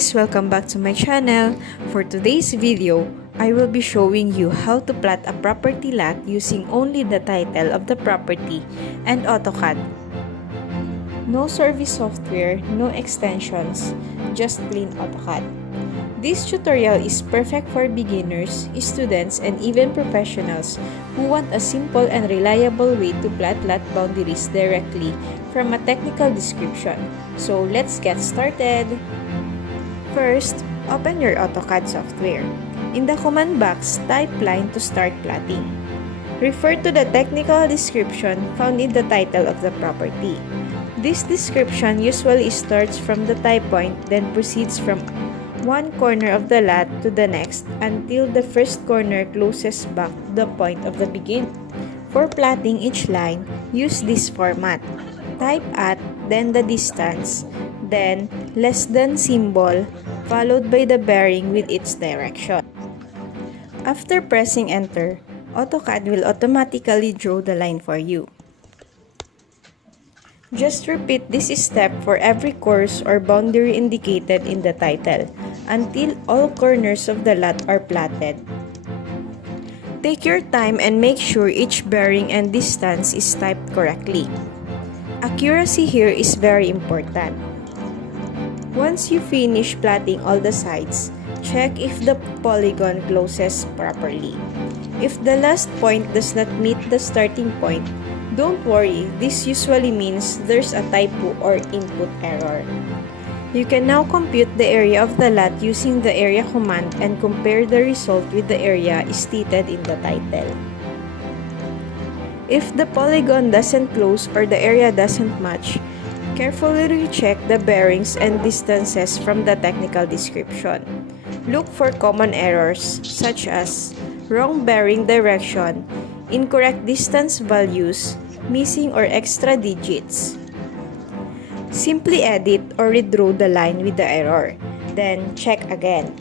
guys! Welcome back to my channel. For today's video, I will be showing you how to plat a property lot using only the title of the property and AutoCAD. No service software, no extensions, just plain AutoCAD. This tutorial is perfect for beginners, students, and even professionals who want a simple and reliable way to plat lot boundaries directly from a technical description. So let's get started! First, open your AutoCAD software. In the command box, type line to start plotting. Refer to the technical description found in the title of the property. This description usually starts from the type point, then proceeds from one corner of the lot to the next until the first corner closes back to the point of the beginning. For plotting each line, use this format. Type at, then the distance, then less than symbol, followed by the bearing with its direction. After pressing enter, AutoCAD will automatically draw the line for you. Just repeat this step for every course or boundary indicated in the title until all corners of the lot are platted. Take your time and make sure each bearing and distance is typed correctly. Accuracy here is very important. Once you finish plotting all the sides, check if the polygon closes properly. If the last point does not meet the starting point, don't worry, this usually means there's a typo or input error. You can now compute the area of the lot using the area command and compare the result with the area stated in the title. If the polygon doesn't close or the area doesn't match, carefully recheck the bearings and distances from the technical description. Look for common errors such as wrong bearing direction, incorrect distance values, missing or extra digits. Simply edit or redraw the line with the error, then check again.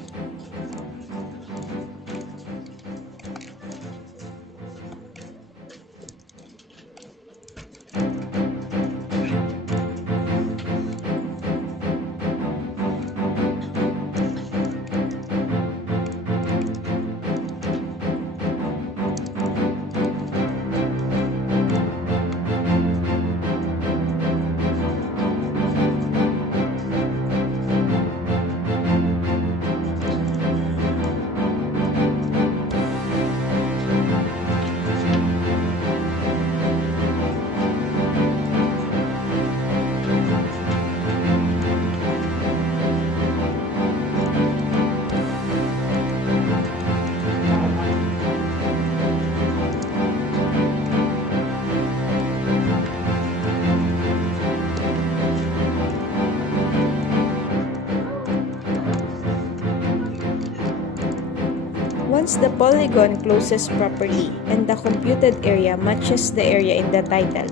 Once the polygon closes properly and the computed area matches the area in the title,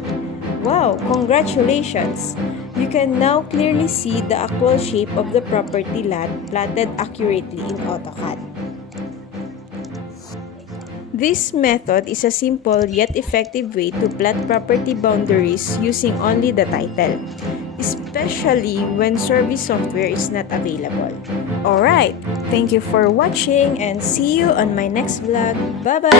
wow, congratulations! You can now clearly see the actual shape of the property lot plotted accurately in AutoCAD. This method is a simple yet effective way to plot property boundaries using only the title, especially when service software is not available. Alright, thank you for watching and see you on my next vlog. Bye-bye!